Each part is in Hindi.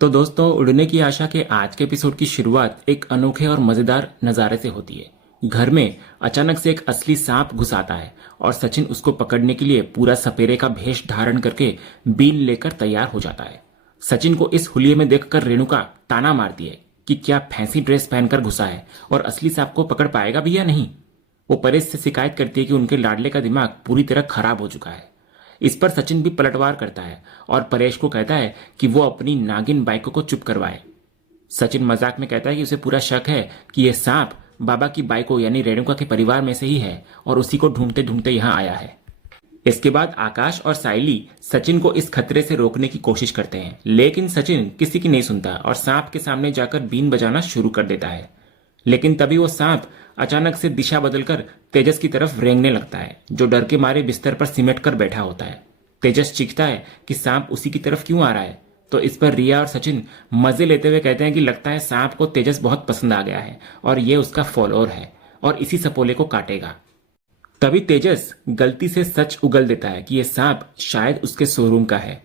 तो दोस्तों, उड़ने की आशा के आज के एपिसोड की शुरुआत एक अनोखे और मजेदार नज़ारे से होती है। घर में अचानक से एक असली सांप घुस आता है और सचिन उसको पकड़ने के लिए पूरा सपेरे का भेष धारण करके बीन लेकर तैयार हो जाता है। सचिन को इस हुलिये में देखकर रेणुका ताना मारती है कि क्या फैंसी ड्रेस पहनकर घुसा है और असली सांप को पकड़ पाएगा भी या नहीं। वो परेश से शिकायत करती है कि उनके लाडले का दिमाग पूरी तरह खराब हो चुका है। इस पर सचिन भी पलटवार करता है और परेश को कहता है कि वो अपनी नागिन बाइक को चुप करवाए। सचिन मजाक में कहता है कि उसे पूरा शक है कि यह सांप बाबा की बाइको यानी रेणुका के परिवार में से ही है और उसी को ढूंढते ढूंढते यहां आया है। इसके बाद आकाश और साइली सचिन को इस खतरे से रोकने की कोशिश करते हैं, लेकिन सचिन किसी की नहीं सुनता और सांप के सामने जाकर बीन बजाना शुरू कर देता है। लेकिन तभी वो सांप अचानक से दिशा बदलकर तेजस की तरफ रेंगने लगता है, जो डर के मारे बिस्तर पर सिमट कर बैठा होता है। तेजस चीखता है कि सांप उसी की तरफ क्यों आ रहा है। तो इस पर रिया और सचिन मजे लेते हुए कहते हैं कि लगता है सांप को तेजस बहुत पसंद आ गया है और ये उसका फॉलोअर है और इसी सपोले को काटेगा। तभी तेजस गलती से सच उगल देता है कि यह सांप शायद उसके शोरूम का है।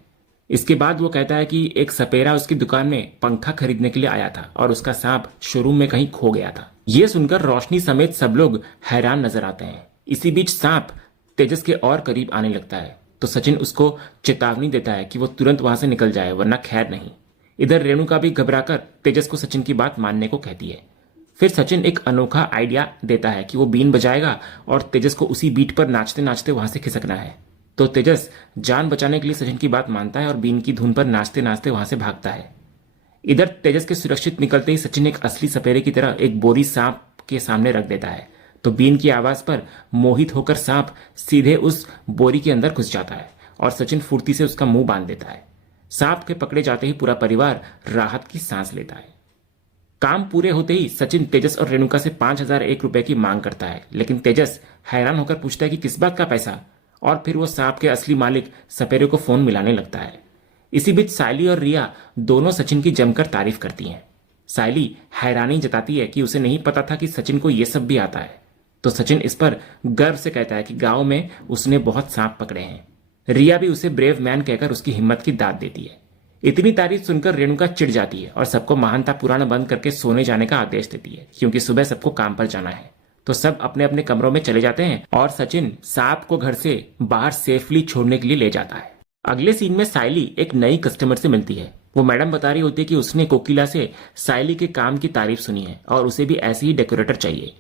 इसके बाद वो कहता है कि एक सपेरा उसकी दुकान में पंखा खरीदने के लिए आया था और उसका सांप शोरूम में कहीं खो गया था। ये सुनकर रोशनी समेत सब लोग हैरान नजर आते हैं। इसी बीच सांप तेजस के और करीब आने लगता है तो सचिन उसको चेतावनी देता है कि वो तुरंत वहां से निकल जाए वरना खैर नहीं। इधर रेणुका भी घबराकर तेजस को सचिन की बात मानने को कहती है। फिर सचिन एक अनोखा आइडिया देता है कि वो बीन बजाएगा और तेजस को उसी बीट पर नाचते नाचते वहां से खिसकना है। तो तेजस जान बचाने के लिए सचिन की बात मानता है और बीन की धुन पर नाचते नाचते वहां से भागता है। इधर तेजस के सुरक्षित निकलते ही सचिन एक असली सपेरे की तरह एक बोरी सांप के सामने रख देता है। तो बीन की आवाज पर मोहित होकर सांप सीधे उस बोरी के अंदर घुस जाता है और सचिन फुर्ती से उसका मुंह बांध देता है। सांप के पकड़े जाते ही पूरा परिवार राहत की सांस लेता है। काम पूरे होते ही सचिन तेजस और रेणुका से 5,001 रुपए की मांग करता है, लेकिन तेजस हैरान होकर पूछता है कि किस बात का पैसा। और फिर वो सांप के असली मालिक सपेरे को फोन मिलाने लगता है। इसी बीच साइली और रिया दोनों सचिन की जमकर तारीफ करती हैं। साइली हैरानी जताती है कि उसे नहीं पता था कि सचिन को यह सब भी आता है। तो सचिन इस पर गर्व से कहता है कि गांव में उसने बहुत सांप पकड़े हैं। रिया भी उसे ब्रेव मैन कहकर उसकी हिम्मत की दाद देती है। इतनी तारीफ सुनकर रेणुका चिढ़ जाती है और सबको महानता पुराण बंद करके सोने जाने का आदेश देती है, क्योंकि सुबह सबको काम पर जाना है। तो सब अपने अपने कमरों में चले जाते हैं और सचिन सांप को घर से बाहर सेफली छोड़ने के लिए ले जाता है। अगले सीन में साइली एक नई कस्टमर से मिलती है। वो मैडम बता रही होती है कि उसने कोकिला से साइली के काम की तारीफ सुनी है और उसे भी ऐसे ही डेकोरेटर चाहिए।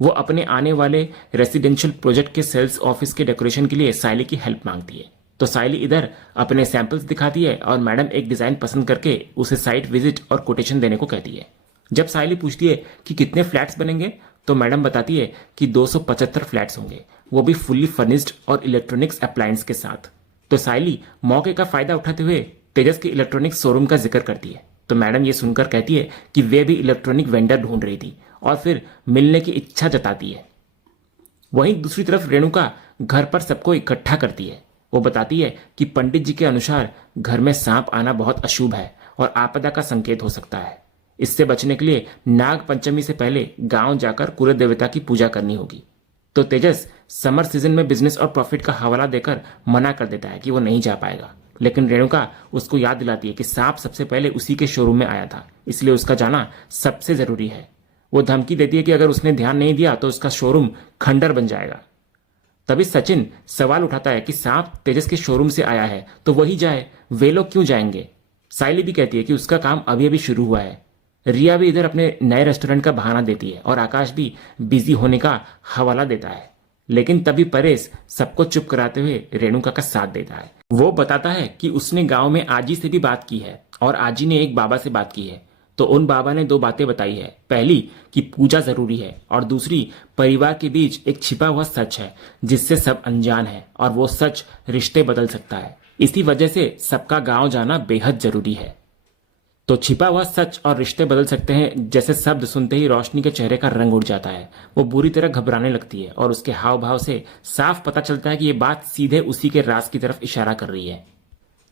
वो अपने आने वाले रेसिडेंशियल प्रोजेक्ट के सेल्स ऑफिस के डेकोरेशन के लिए साइली की हेल्प मांगती है। तो साइली इधर अपने सैंपल्स दिखाती है और मैडम एक डिजाइन पसंद करके उसे साइट विजिट और कोटेशन देने को कहती है। जब साइली पूछती है कि कितने फ्लैट्स बनेंगे तो मैडम बताती है कि 275 फ्लैट्स होंगे, वो भी फुल्ली फर्निश्ड और इलेक्ट्रॉनिक्स अप्लायंस के साथ। तो साइली मौके का फायदा उठाते हुए तेजस के इलेक्ट्रॉनिक्स शोरूम का जिक्र करती है। तो मैडम ये सुनकर कहती है कि वे भी इलेक्ट्रॉनिक वेंडर ढूंढ रही थी और फिर मिलने की इच्छा जताती है। वहीं दूसरी तरफ रेणुका घर पर सबको इकट्ठा करती है। वो बताती है कि पंडित जी के अनुसार घर में सांप आना बहुत अशुभ है और आपदा का संकेत हो सकता है। इससे बचने के लिए नाग पंचमी से पहले गांव जाकर कुल देवता की पूजा करनी होगी। तो तेजस समर सीजन में बिजनेस और प्रॉफिट का हवाला देकर मना कर देता है कि वो नहीं जा पाएगा, लेकिन रेणुका उसको याद दिलाती है कि सांप सबसे पहले उसी के शोरूम में आया था, इसलिए उसका जाना सबसे जरूरी है। वो धमकी देती है कि अगर उसने ध्यान नहीं दिया तो उसका शोरूम खंडर बन जाएगा। तभी सचिन सवाल उठाता है कि सांप तेजस के शोरूम से आया है तो वही जाए, वे लोग क्यों जाएंगे। साइली भी कहती है कि उसका काम अभी अभी शुरू हुआ है। रिया भी इधर अपने नए रेस्टोरेंट का बहाना देती है और आकाश भी बिजी होने का हवाला देता है। लेकिन तभी परेश सबको चुप कराते हुए रेणुका का साथ देता है। वो बताता है कि उसने गांव में आजी से भी बात की है और आजी ने एक बाबा से बात की है। तो उन बाबा ने दो बातें बताई है, पहली कि पूजा जरूरी है और दूसरी परिवार के बीच एक छिपा हुआ सच है जिससे सब अनजान है और वो सच रिश्ते बदल सकता है। इसी वजह से सबका गांव जाना बेहद जरूरी है। तो छिपा हुआ सच और रिश्ते बदल सकते हैं जैसे शब्द सुनते ही रोशनी के चेहरे का रंग उड़ जाता है। वो बुरी तरह घबराने लगती है और उसके हाव भाव से साफ पता चलता है कि ये बात सीधे उसी के राज की तरफ इशारा कर रही है।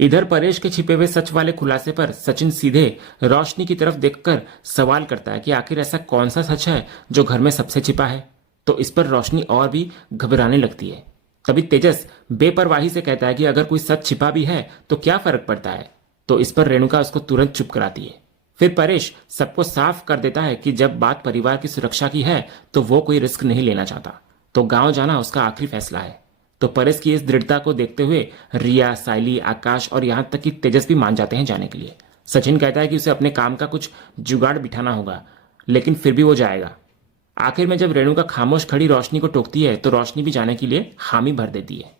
इधर परेश के छिपे हुए सच वाले खुलासे पर सचिन सीधे रोशनी की तरफ देखकर सवाल करता है कि आखिर ऐसा कौन सा सच है जो घर में सबसे छिपा है। तो इस पर रोशनी और भी घबराने लगती है। तभी तेजस बेपरवाही से कहता है कि अगर कोई सच छिपा भी है तो क्या फर्क पड़ता है, तो इस पर रेणुका उसको तुरंत चुप कराती है। फिर परेश सबको साफ कर देता है कि जब बात परिवार की सुरक्षा की है तो वो कोई रिस्क नहीं लेना चाहता, तो गांव जाना उसका आखिरी फैसला है। तो परेश की इस दृढ़ता को देखते हुए रिया, साइली, आकाश और यहां तक कि तेजस भी मान जाते हैं जाने के लिए। सचिन कहता है कि उसे अपने काम का कुछ जुगाड़ बिठाना होगा, लेकिन फिर भी वो जाएगा। आखिर में जब रेणुका खामोश खड़ी रोशनी को टोकती है तो रोशनी भी जाने के लिए हामी भर देती है।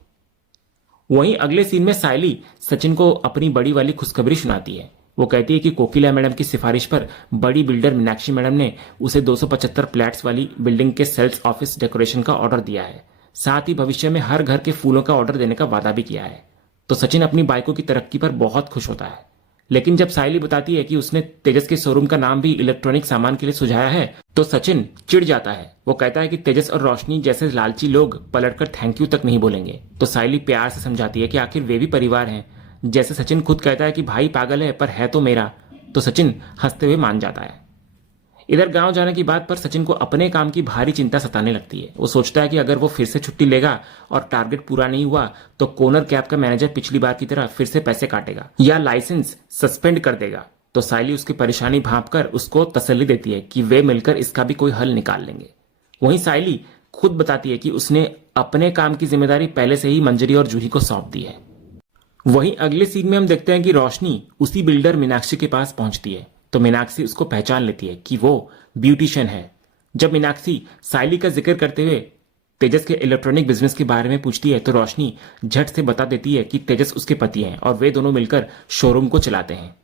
वहीं अगले सीन में साइली सचिन को अपनी बड़ी वाली खुशखबरी सुनाती है। वो कहती है कि कोकिला मैडम की सिफारिश पर बड़ी बिल्डर मीनाक्षी मैडम ने उसे 275 फ्लैट्स वाली बिल्डिंग के सेल्स ऑफिस डेकोरेशन का ऑर्डर दिया है। साथ ही भविष्य में हर घर के फूलों का ऑर्डर देने का वादा भी किया है। तो सचिन अपनी बाइकों की तरक्की पर बहुत खुश होता है। लेकिन जब साइली बताती है कि उसने तेजस के शोरूम का नाम भी इलेक्ट्रॉनिक सामान के लिए सुझाया है तो सचिन चिढ़ जाता है। वो कहता है कि तेजस और रोशनी जैसे लालची लोग पलटकर थैंक यू तक नहीं बोलेंगे। तो साइली प्यार से समझाती है कि आखिर वे भी परिवार हैं। जैसे सचिन खुद कहता है कि भाई पागल है पर है तो मेरा, तो सचिन हंसते हुए मान जाता है। इधर गांव जाने की बात पर सचिन को अपने काम की भारी चिंता सताने लगती है। वो सोचता है कि अगर वो फिर से छुट्टी लेगा और टारगेट पूरा नहीं हुआ तो कोनर कैब का मैनेजर पिछली बार की तरह फिर से पैसे काटेगा या लाइसेंस सस्पेंड कर देगा। तो साइली उसकी परेशानी भांपकर उसको तसल्ली देती है कि वे मिलकर इसका भी कोई हल निकाल लेंगे। वहीं साइली खुद बताती है कि उसने अपने काम की जिम्मेदारी पहले से ही मंजरी और जूही को सौंप दी है। वहीं अगले सीन में हम देखते हैं कि रोशनी उसी बिल्डर मीनाक्षी के पास पहुंचती है तो मीनाक्षी उसको पहचान लेती है कि वो ब्यूटिशियन है। जब मीनाक्षी साइली का जिक्र करते हुए तेजस के इलेक्ट्रॉनिक बिजनेस के बारे में पूछती है तो रोशनी झट से बता देती है कि तेजस उसके पति हैं और वे दोनों मिलकर शोरूम को चलाते हैं।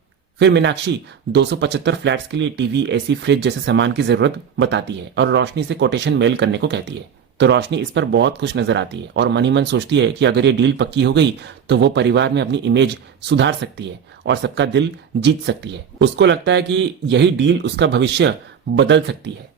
फिर मीनाक्षी 275 फ्लैट्स के लिए टीवी, एसी, फ्रिज जैसे सामान की जरूरत बताती है और रोशनी से कोटेशन मेल करने को कहती है। तो रोशनी इस पर बहुत खुश नजर आती है और मन ही मन सोचती है कि अगर ये डील पक्की हो गई तो वो परिवार में अपनी इमेज सुधार सकती है और सबका दिल जीत सकती है। उसको लगता है कि यही डील उसका भविष्य बदल सकती है।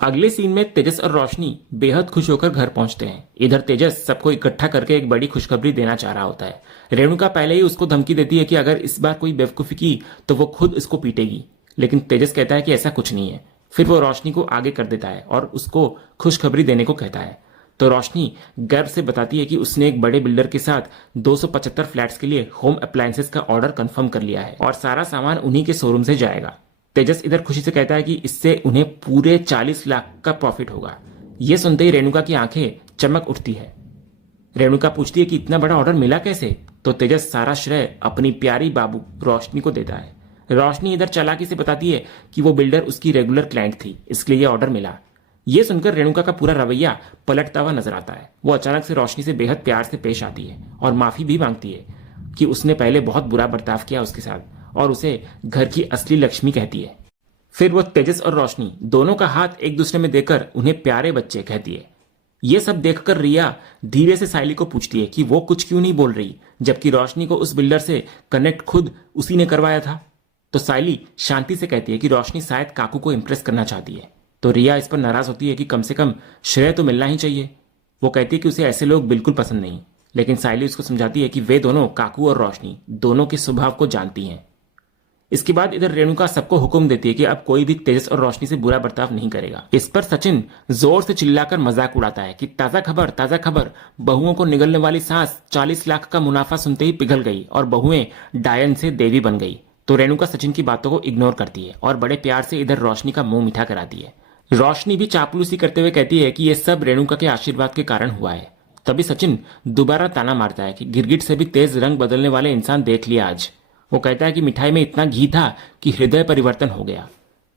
अगले सीन में तेजस और रोशनी बेहद खुश होकर घर पहुंचते हैं। इधर तेजस सबको इकट्ठा करके एक बड़ी खुशखबरी देना चाह रहा होता है। रेणुका पहले ही उसको धमकी देती है कि अगर इस बार कोई बेवकूफी की तो वो खुद इसको पीटेगी, लेकिन तेजस कहता है कि ऐसा कुछ नहीं है। फिर वो रोशनी को आगे कर देता है और उसको खुशखबरी देने को कहता है। तो रोशनी गर्व से बताती है कि उसने एक बड़े बिल्डर के साथ 275 फ्लैट्स के लिए होम अप्लायंसेस का ऑर्डर कंफर्म कर लिया है और सारा सामान उन्हीं के शोरूम से जाएगा। तेजस इधर खुशी से कहता है कि इससे उन्हें पूरे 40 लाख का प्रॉफिट होगा। यह सुनते ही रेणुका की आंखें चमक उठती है। रेणुका पूछती है कि इतना बड़ा ऑर्डर मिला कैसे? तो तेजस सारा श्रेय अपनी प्यारी बाबू रोशनी को देता है। रोशनी इधर चालाकी से बताती है कि वो बिल्डर उसकी रेगुलर क्लाइंट थी, इसलिए यह ऑर्डर मिला। यह सुनकर रेणुका का पूरा रवैया पलटता हुआ नजर आता है। वो अचानक से रोशनी से बेहद प्यार से पेश आती है और माफी भी मांगती है कि उसने पहले बहुत बुरा बर्ताव किया उसके साथ और उसे घर की असली लक्ष्मी कहती है। फिर वो तेजस और रोशनी दोनों का हाथ एक दूसरे में देकर उन्हें प्यारे बच्चे कहती है। ये सब देखकर रिया धीरे से साइली को पूछती है कि वो कुछ क्यों नहीं बोल रही, जबकि रोशनी को उस बिल्डर से कनेक्ट खुद उसी ने करवाया था। तो साइली शांति से कहती है कि रोशनी शायद काकू को इंप्रेस करना चाहती है। तो रिया इस पर नाराज होती है कि कम से कम श्रेय तो मिलना ही चाहिए। वो कहती है कि उसे ऐसे लोग बिल्कुल पसंद नहीं, लेकिन साइली उसको समझाती है कि वे दोनों काकू और रोशनी दोनों के स्वभाव को जानती हैं। इसके बाद इधर रेणुका सबको हुक्म देती है कि अब कोई भी तेजस और रोशनी से बुरा बर्ताव नहीं करेगा। इस पर सचिन जोर से चिल्लाकर मजाक उड़ाता है कि ताजा खबर, बहुओं को निगलने वाली सांस 40 लाख का मुनाफा सुनते ही पिघल गई और बहुएं डायन से देवी बन गई। तो रेणुका सचिन की बातों को इग्नोर करती है और बड़े प्यार से इधर रोशनी का मुंह मीठा कराती है। रोशनी भी चापलूसी करते हुए कहती है कि यह सब रेणुका के आशीर्वाद के कारण हुआ है। तभी सचिन दोबारा ताना मारता है कि गिरगिट से भी तेज रंग बदलने वाले इंसान देख लिया आज। वो कहता है कि मिठाई में इतना घी था कि हृदय परिवर्तन हो गया।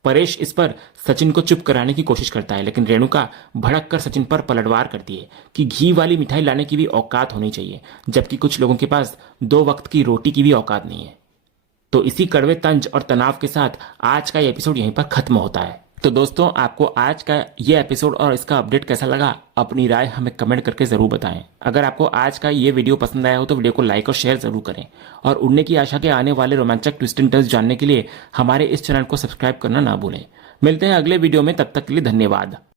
परेश इस पर सचिन को चुप कराने की कोशिश करता है, लेकिन रेणुका भड़क कर सचिन पर पलटवार करती है कि घी वाली मिठाई लाने की भी औकात होनी चाहिए, जबकि कुछ लोगों के पास 2 वक्त की रोटी की भी औकात नहीं है। तो इसी कड़वे तंज और तनाव के साथ आज का ये एपिसोड यहीं पर खत्म होता है। तो दोस्तों, आपको आज का ये एपिसोड और इसका अपडेट कैसा लगा, अपनी राय हमें कमेंट करके जरूर बताएं। अगर आपको आज का ये वीडियो पसंद आया हो तो वीडियो को लाइक और शेयर जरूर करें और उड़ने की आशा के आने वाले रोमांचक ट्विस्ट एंड टर्न्स जानने के लिए हमारे इस चैनल को सब्सक्राइब करना ना भूलें। मिलते हैं अगले वीडियो में, तब तक के लिए धन्यवाद।